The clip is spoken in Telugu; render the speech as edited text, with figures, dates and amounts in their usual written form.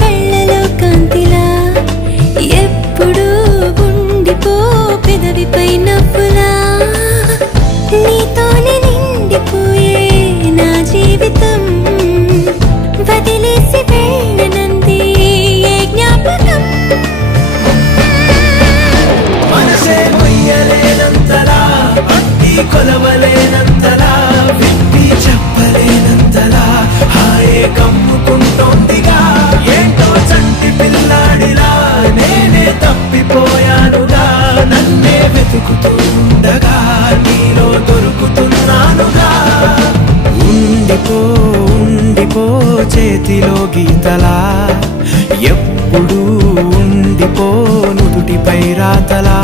కళ్ళలో కాంతిలా ఎప్పుడూ ఉండిపో పెదవిపై నవ్వులా నీతోనే నిండిపోయే నా జీవితం వదిలేసి వెళ్ళనంది ఏ జ్ఞాపకం మనసే మొయ్యలేనంతలా అట్టి కొలవలేనంతలా విప్పి చెప్పలేనంతలా హాయే కమ్ముకుంటోందిగా ఏంటో చంటి పిల్లాడిలా నేనే తప్పిపోయానుగా నన్నే వెతుకుతుండగా నీలో దొరుకుతున్నానుగా ఉండిపో ఉండిపో చేతిలో గీతలా ఎప్పుడూ ఉండిపో నుదుటిపై రాతలా